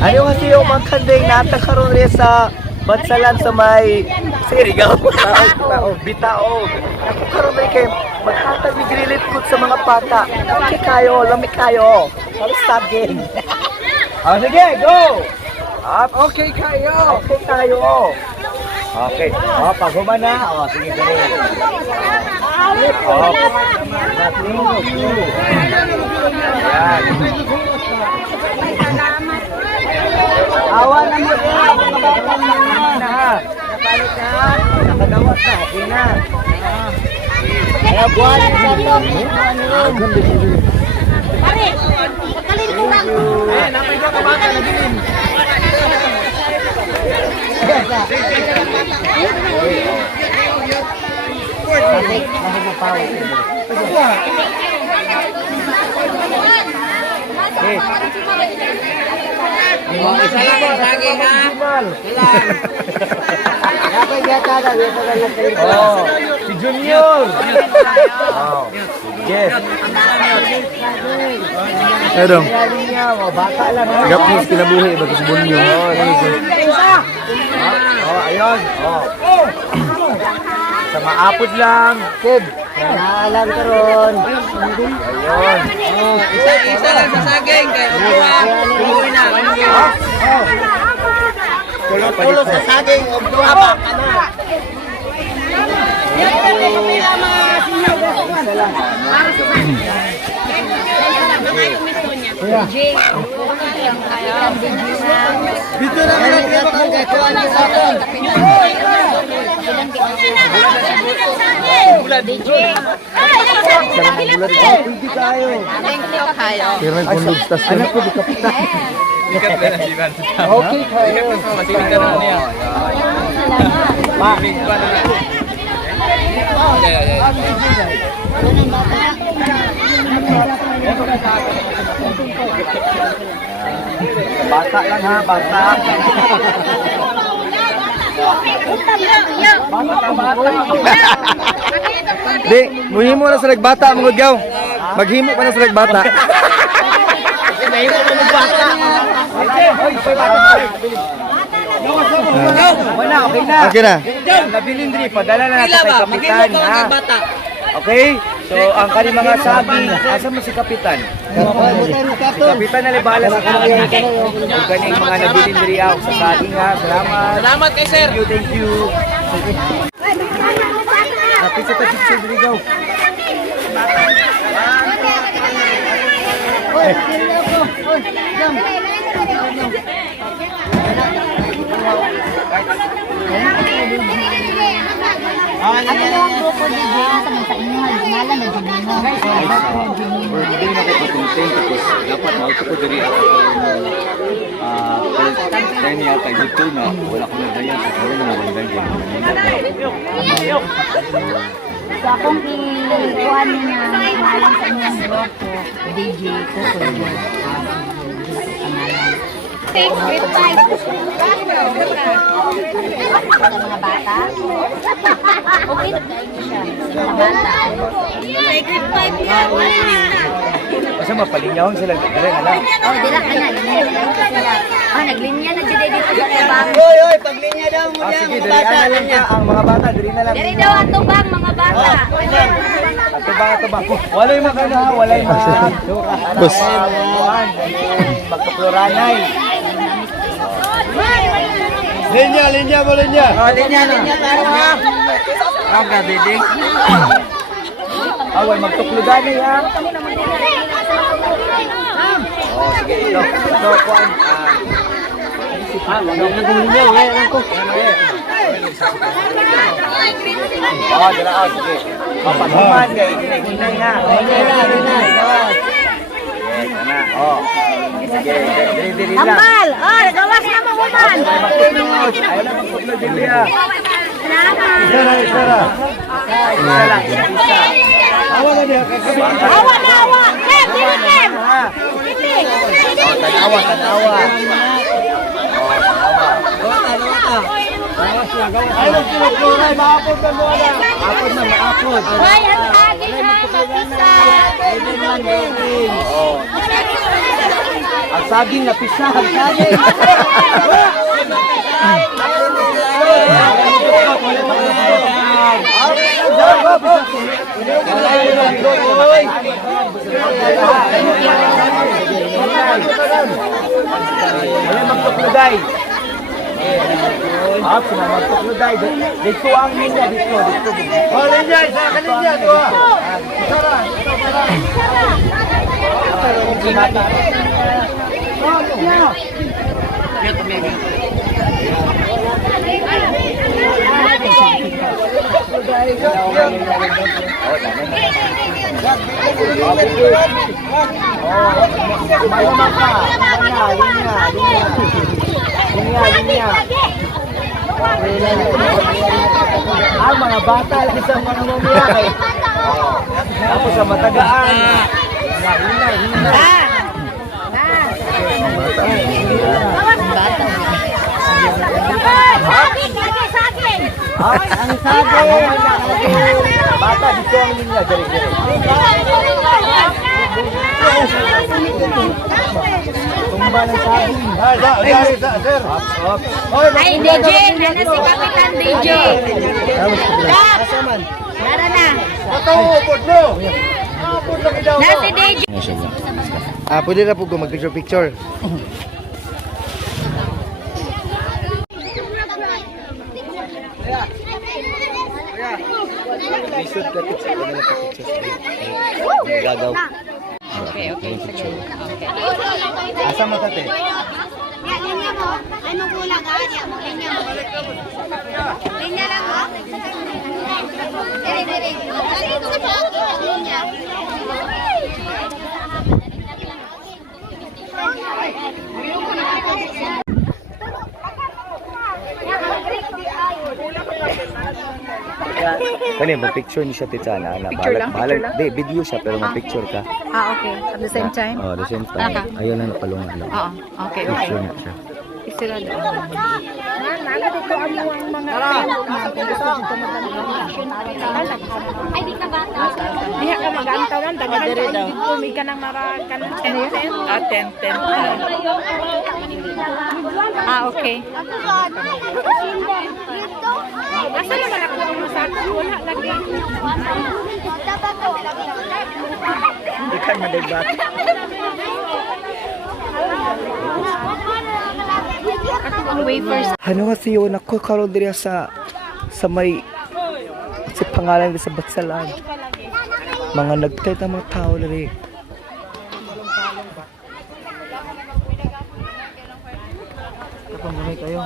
Ano kasi yung mga kandeng natakaroon rin sa bansalan sa may Sirigaw. Bitao. Natakaroon rin kayo. Maghatag ni Grilip Cook sa mga bata. Okay kayo, lamig kayo. Let's stop game. Sige, go! Up. Okay kayo. Okay kayo. Okay. Paguma na. Sige, sige. Ayan. Awa na mo din. Nakalit na. Nakadawat na. Okay na. Kaya buwan sa ito. Pare, pagkalin ko lang. Napay ka ka bata na din. Masig mo pa. Saging ha? Si Junior. Yes. Edong. Bata lang ha. Gapos kinabuhi bago sa bunyo. Ayun. Sa maapod lang. Kid. Naalam ka ron. Ayun. Isa lang sa saging. Kaya umuwi na. Tulo sa saging. Duha ba ka na? Dito na lang kaya makakatuan ng sakon. Hindi tayo. Pero may punod tas Anak ko, di ka pita. Okay kayo. Masilig ka na niya. Bata lang ha, bata. Di, muhimo na sa nagbata mga gaw. Maghimo pa na sa nagbata. Okay na. Okay na. Nabilindri, padala na natin Pila kay ba? Kapitan Maghimo pa ha. ang bata. Okay? So, ang kani mga sabi, asa mo si Kapitan? Si Kapitan na libala sa kanya. Ang kanyang mga nabilindri ako sa saging ha. Salamat. Salamat kay sir. Thank you. Kapit sa picture diri daw. Ano yung grupo ni Jay sa mga inyo? Ngalan na Jimino. Hindi na ko patunting tapos dapat mauto ko diri ako kaya niya kay dito na wala ko na ganyan sa kanya na nabandan dyan So akong ikuhan niya ngalan sa inyong grupo, DJ Kuko. Take it time. Sa mga bata. Okay, nagdaig niyo siya. Sa mga bata. Take it time yan. Kasi mapalinyawan sila. Dali na lang. Oh, dila ka na. Sila. Oh, naglinya na dyan dito sa tabang. Oy, paglinya daw mo yan. Sige, dali na lang ka. Ang mga bata, dali na lang. Diri daw ang tubang, mga bata. Atubang. Walay makana, walay mag. Bus. Magkaploranay. Linya mo linya. Linya tayo ha. Ang gabi din. Away, magtuklugan na yan. Oh, sige, ito. Ito, kuhan. Nagulunyaw, ngayon ko. Dala ka, sige. Papaguman, kayo. Hinay nga. Sige, dili lang. Ambal! Oh, gawas na mo human! Magtuklod. Ayaw na magtuklod, dili ha. Salamat! Isa lang, isa. Awa na diha Awa na, awa! Kem, dili Kem! Dili! Tanawa. Ayaw sinukluray, maapod na mo na. Maapod. Hoy, ang tagi ha, mag-isa! Oo. Ang saging na pisa, ang saging. Wala magtukluday. Sila magtukluday. Dito ang niya, dito. Oh, ninja, isa ka ninja, dua. Ah, mga bata lang sa mga mamiyay. Tapos sa matagaan. Ang saging. Bata, dito ang linya. Tumba ng saging. Sir. Ay, DJ, nana si Kapitan DJ. Stop! Tara na. Na si DJ. Pwede na po ko mag-picture-picture. Lisod ka ito sa kanila ka-picture. Gagaw. Okay. Sige. Asa matate? Linya mo, ano kulang ka? Linya mo. Linya lang mo? Dire. Linya. Kani mag-picture ni siya titsana na balag. Di video siya pero mag-picture ka. Okay. At the same time? Oh, the same time. Ayun na napalungan lang. Oo. Okay. Picture na siya. Isira doon. Ay, di ka bata. Diha ka mag-antawan, daghan ka dito, may ka nang marakan ng 10-10. 10-10. Okay. Asa naman ako ang masako? Wala lagi. Hindi ka madagbat. Ang wafers. Ano kasi yun, ako karon diri sa may sa pangalan sa Batsalan. Mga nagtay ang mga tao diri. Kapag kayo.